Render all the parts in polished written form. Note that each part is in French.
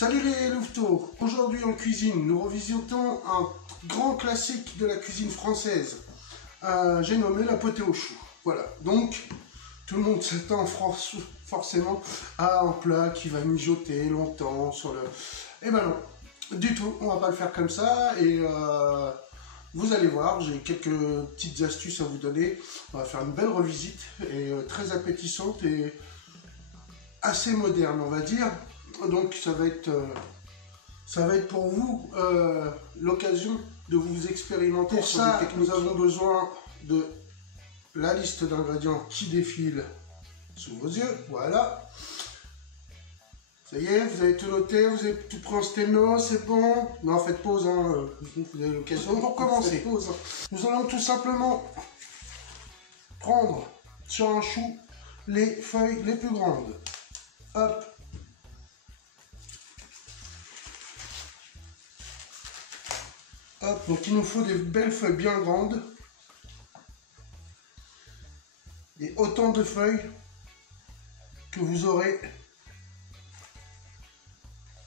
Salut les louveteaux. Aujourd'hui en cuisine, nous revisitons un grand classique de la cuisine française. J'ai nommé la potée au chou. Voilà, donc tout le monde s'attend forcément à un plat qui va mijoter longtemps sur le... Eh ben non, du tout, on va pas le faire comme ça et vous allez voir, j'ai quelques petites astuces à vous donner. On va faire une belle revisite et très appétissante et assez moderne, on va dire. Donc ça va être pour vous l'occasion de vous expérimenter. Pour ça, nous avons besoin de la liste d'ingrédients qui défile sous vos yeux. Voilà. Ça y est, vous avez tout noté, vous avez tout pris en sténo, c'est bon. Non, faites pause, hein. Vous avez l'occasion pour commencer. Pause. Nous allons tout simplement prendre sur un chou les feuilles les plus grandes. Hop. Hop, donc il nous faut des belles feuilles bien grandes. Et autant de feuilles que vous aurez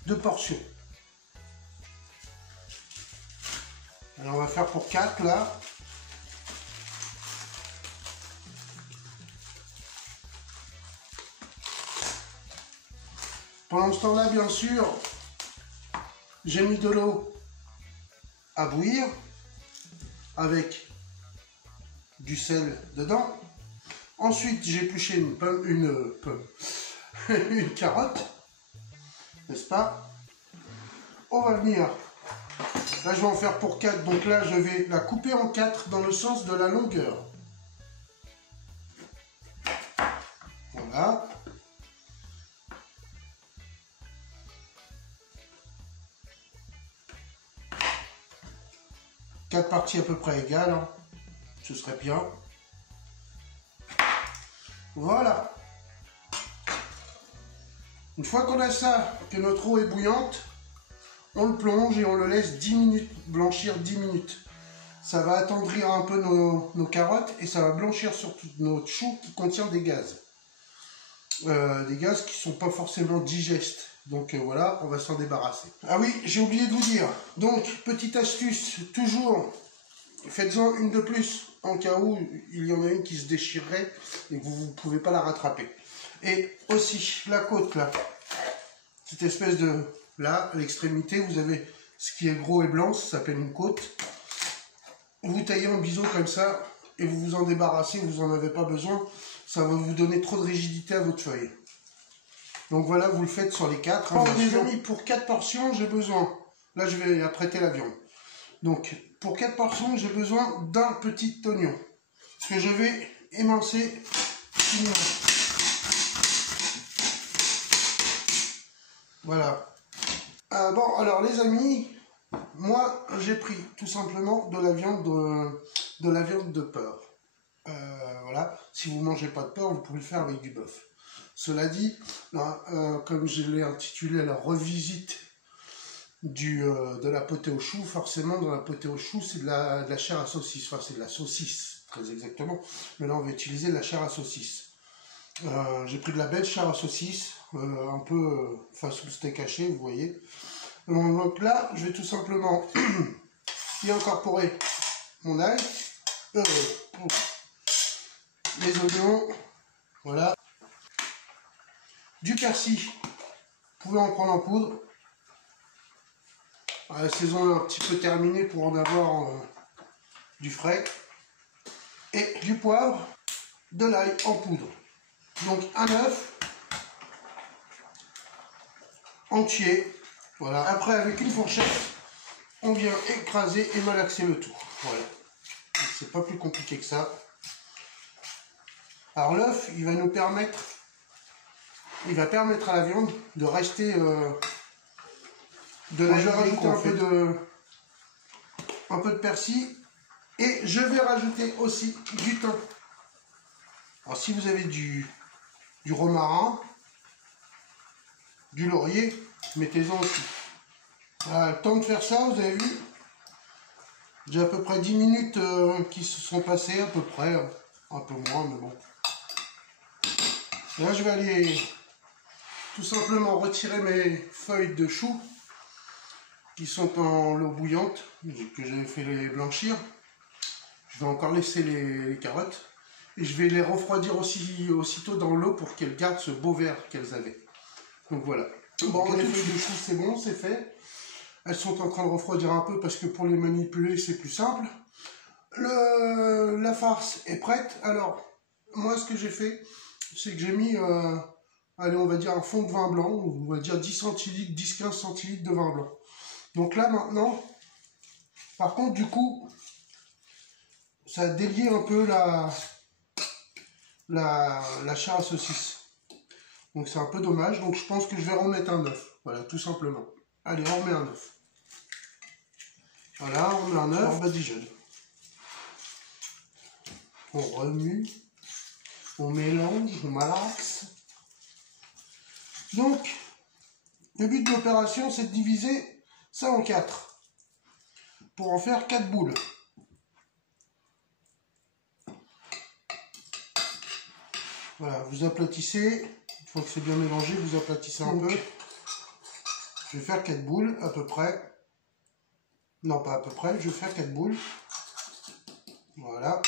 de portions. Alors on va faire pour 4 là. Pendant ce temps-là, bien sûr, j'ai mis de l'eau à bouillir avec du sel dedans. Ensuite, j'ai épluché une carotte, n'est-ce pas? On va venir, là je vais en faire pour 4, donc là je vais la couper en 4 dans le sens de la longueur. Voilà. Quatre parties à peu près égales, hein. Ce serait bien. Voilà. Une fois qu'on a ça, que notre eau est bouillante, on le plonge et on le laisse 10 minutes, blanchir 10 minutes. Ça va attendrir un peu nos carottes et ça va blanchir surtout notre chou qui contient des gaz. Des gaz qui ne sont pas forcément digestes. Donc voilà, on va s'en débarrasser. Ah oui, j'ai oublié de vous dire. Donc, petite astuce, toujours, faites-en une de plus, en cas où il y en a une qui se déchirerait et que vous ne pouvez pas la rattraper. Et aussi, la côte, là, cette espèce de... Là, à l'extrémité, vous avez ce qui est gros et blanc, ça s'appelle une côte. Vous taillez en biseau comme ça, et vous vous en débarrassez, vous n'en avez pas besoin. Ça va vous donner trop de rigidité à votre feuille. Donc voilà, vous le faites sur les 4. Alors les amis, pour 4 portions, j'ai besoin... Là, je vais apprêter la viande. Donc, pour 4 portions, j'ai besoin d'un petit oignon. Que je vais émincer finement. Voilà. Bon, alors les amis, moi, j'ai pris tout simplement de la viande de porc. Voilà. Si vous ne mangez pas de porc, vous pouvez le faire avec du bœuf. Cela dit, comme je l'ai intitulé la revisite de la potée au chou, forcément dans la potée au chou c'est de la chair à saucisse, enfin c'est de la saucisse très exactement, mais là on va utiliser de la chair à saucisse. J'ai pris de la belle chair à saucisse, un peu façon steak haché, vous voyez. Donc là je vais tout simplement y incorporer mon ail, les oignons, voilà. Du persil, vous pouvez en prendre en poudre. La saison est un petit peu terminée pour en avoir du frais. Et du poivre, de l'ail en poudre. Donc un œuf entier. Voilà. Après avec une fourchette, on vient écraser et malaxer le tout. Voilà. C'est pas plus compliqué que ça. Alors l'œuf, il va permettre à la viande de rester de la je vais rajouter un peu de persil et je vais rajouter aussi du thym. Alors si vous avez du romarin, du laurier, mettez-en aussi. Voilà, le temps de faire ça, vous avez vu, j'ai à peu près 10 minutes qui se sont passées, à peu près, un peu moins, mais bon. Là, je vais aller tout simplement retirer mes feuilles de chou qui sont en l'eau bouillante, que j'avais fait les blanchir. Je vais encore laisser les carottes et je vais les refroidir aussitôt dans l'eau pour qu'elles gardent ce beau vert qu'elles avaient. Donc voilà. Bon, les feuilles de chou c'est bon, c'est fait. Elles sont en train de refroidir un peu parce que pour les manipuler c'est plus simple. La farce est prête. Alors, moi ce que j'ai fait, c'est que j'ai mis, allez on va dire un fond de vin blanc, on va dire 10 centilitres, 10-15 centilitres de vin blanc. Donc là maintenant, par contre du coup, ça a délié un peu la chair à saucisse. Donc c'est un peu dommage, donc je pense que je vais remettre un œuf. Voilà, tout simplement. Allez, on remet un œuf. Voilà, on met un œuf, on badigeonne. On remue, on mélange, on malaxe. Donc, le but de l'opération, c'est de diviser ça en 4 pour en faire 4 boules. Voilà, vous aplatissez, une fois que c'est bien mélangé, vous aplatissez un peu. Je vais faire 4 boules à peu près. Non, pas à peu près, je vais faire 4 boules. Voilà.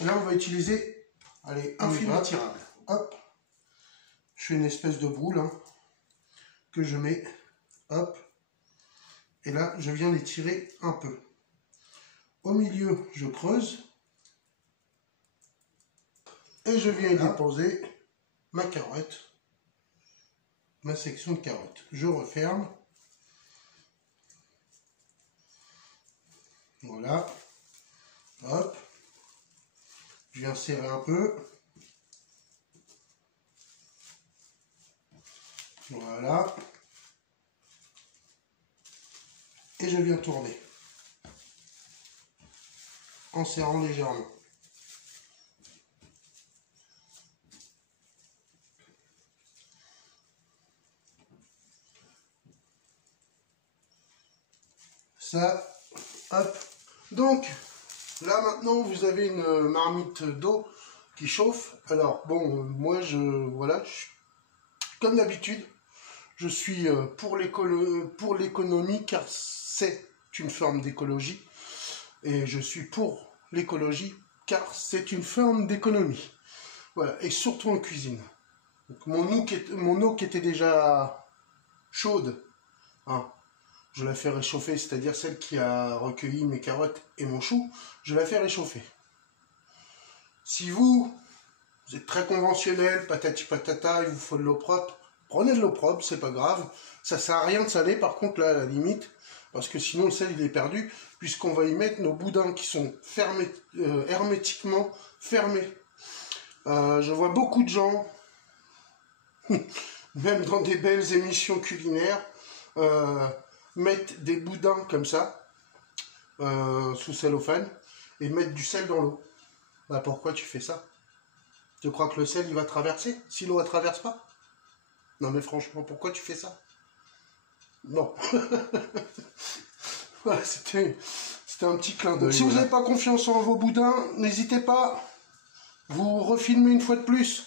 Et là, on va utiliser, allez, un fil tirable. Hop. Je fais une espèce de boule hein, que je mets. Hop. Et là, je viens les tirer un peu. Au milieu, je creuse. Et je viens déposer ma carotte. Ma section de carotte. Je referme. Voilà. Hop. Je viens serrer un peu. Voilà. Et je viens tourner. En serrant légèrement. Ça, hop. Donc, là maintenant, vous avez une marmite d'eau qui chauffe. Alors, bon, moi, voilà, comme d'habitude, je suis pour l'économie, car c'est une forme d'écologie. Et je suis pour l'écologie, car c'est une forme d'économie. Voilà, et surtout en cuisine. Donc, mon eau qui était déjà chaude, hein, je la fais réchauffer, c'est-à-dire celle qui a recueilli mes carottes et mon chou, je la fais réchauffer. Si vous êtes très conventionnel, patati patata, il vous faut de l'eau propre, prenez de l'eau propre, c'est pas grave. Ça sert à rien de saler, par contre, là, à la limite, parce que sinon le sel, il est perdu, puisqu'on va y mettre nos boudins qui sont fermés, hermétiquement fermés. Je vois beaucoup de gens, même dans des belles émissions culinaires, mettre des boudins comme ça, sous cellophane, et mettre du sel dans l'eau. Bah, pourquoi tu fais ça? Tu crois que le sel, il va traverser, si l'eau ne traverse pas? Non mais franchement, pourquoi tu fais ça? Non. Voilà, c'était un petit clin d'œil. Si vous n'avez pas confiance en vos boudins, n'hésitez pas, vous refilmez une fois de plus.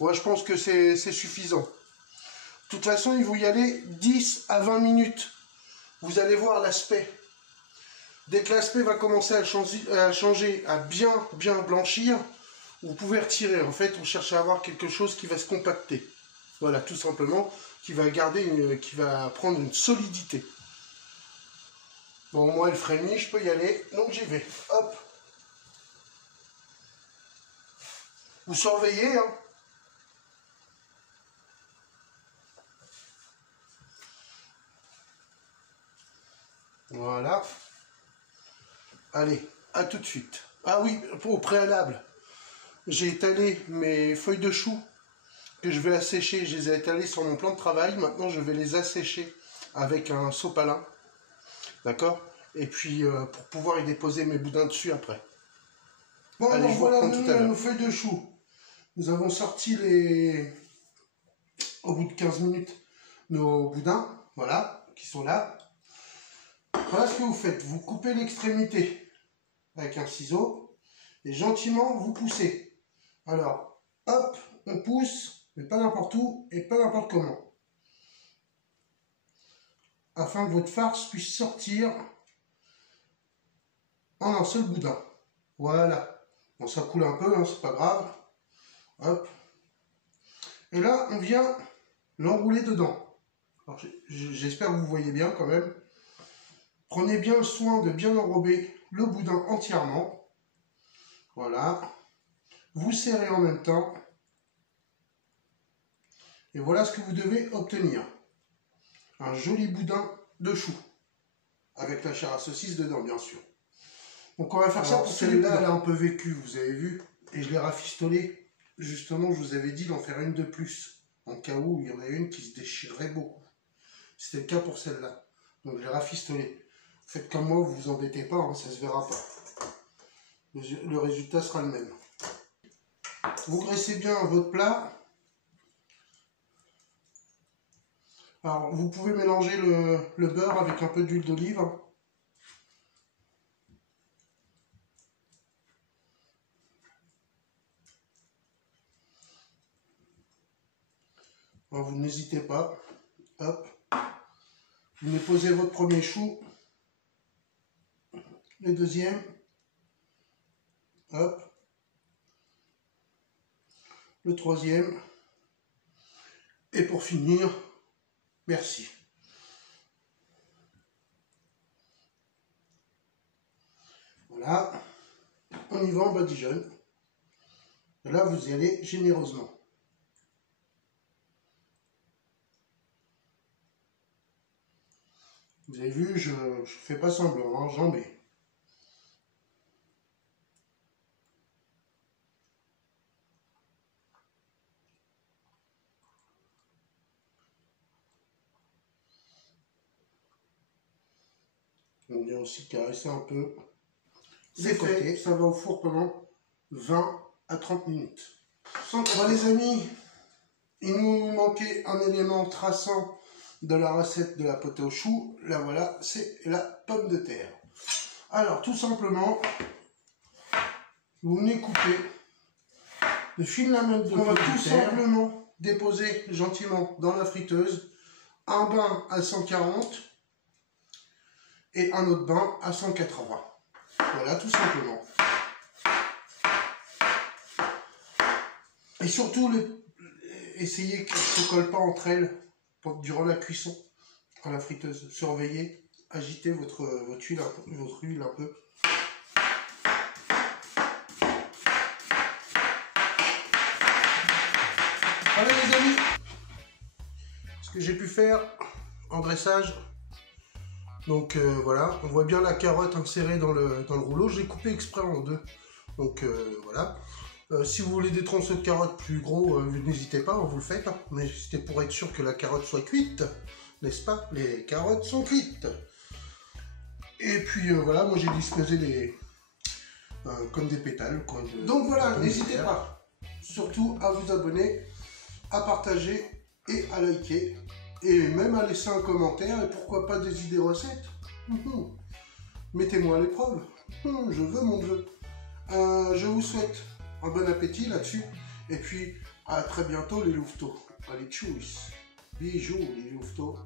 Ouais, je pense que c'est suffisant. De toute façon, il faut y aller 10 à 20 minutes. Vous allez voir l'aspect. Dès que l'aspect va commencer à changer, à bien blanchir, vous pouvez retirer. En fait, on cherche à avoir quelque chose qui va se compacter. Voilà, tout simplement, qui va prendre une solidité. Bon, moi, elle frémit, je peux y aller, donc j'y vais. Hop. Vous surveillez, hein. Voilà. Allez, à tout de suite. Ah oui, au préalable, j'ai étalé mes feuilles de chou que je vais assécher. Je les ai étalées sur mon plan de travail. Maintenant, je vais les assécher avec un sopalin. D'accord? Et puis, pour pouvoir y déposer mes boudins dessus après. Bon, allez, alors voilà nos feuilles de chou. Nous avons sorti au bout de 15 minutes nos boudins. Voilà, qui sont là. Voilà ce que vous faites. Vous coupez l'extrémité avec un ciseau et gentiment vous poussez. Alors, Hop, on pousse, mais pas n'importe où et pas n'importe comment. Afin que votre farce puisse sortir en un seul boudin. Voilà. Bon, ça coule un peu, hein, c'est pas grave. Hop. Et là, on vient l'enrouler dedans. J'espère que vous voyez bien quand même. Prenez bien le soin de bien enrober le boudin entièrement. Voilà. Vous serrez en même temps. Et voilà ce que vous devez obtenir. Un joli boudin de chou. Avec la chair à saucisse dedans, bien sûr. Donc on va faire ça pour celle-là, elle a un peu vécu, vous avez vu. Et je l'ai rafistolée. Justement, je vous avais dit d'en faire une de plus. En cas où il y en a une qui se déchirerait beaucoup. C'était le cas pour celle-là. Donc je l'ai rafistolée. Faites comme moi, vous vous embêtez pas, hein, ça se verra pas. Le résultat sera le même. Vous graissez bien votre plat. Alors, vous pouvez mélanger le beurre avec un peu d'huile d'olive. Alors, vous n'hésitez pas. Hop. Vous déposez votre premier chou. Le deuxième. Hop. Le troisième. Et pour finir, merci. Voilà. On y va en badigeonne. Et là, vous y allez généreusement. Vous avez vu, je fais pas semblant, hein, j'en mets. On vient aussi caresser un peu. C'est fait, ça va au four pendant 20 à 30 minutes. Bon les amis, il nous manquait un élément traçant de la recette de la potée au chou. Là voilà, c'est la pomme de terre. Alors tout simplement, vous venez couper de fines lamelles de pomme de terre. On va tout simplement déposer gentiment dans la friteuse un bain à 140 et un autre bain à 180. Voilà, tout simplement. Et surtout, essayez qu'elles ne se collent pas entre elles durant la cuisson à la friteuse. Surveillez, agitez votre huile un peu. Voilà les amis, ce que j'ai pu faire en dressage. Donc voilà, on voit bien la carotte insérée dans le rouleau. Je l'ai coupé exprès en deux. Donc voilà. Si vous voulez des tronçons de carottes plus gros, n'hésitez pas, vous le faites. Hein. Mais c'était pour être sûr que la carotte soit cuite. N'est-ce pas? Les carottes sont cuites. Et puis voilà, moi j'ai disposé comme des pétales. Donc voilà, n'hésitez pas. Surtout à vous abonner, à partager et à liker. Et même à laisser un commentaire, et pourquoi pas des idées recettes. Mettez-moi à l'épreuve. Je veux mon vœu. Je vous souhaite un bon appétit là-dessus. Et puis, à très bientôt les louveteaux. Allez, tchuss. Bisous les louveteaux.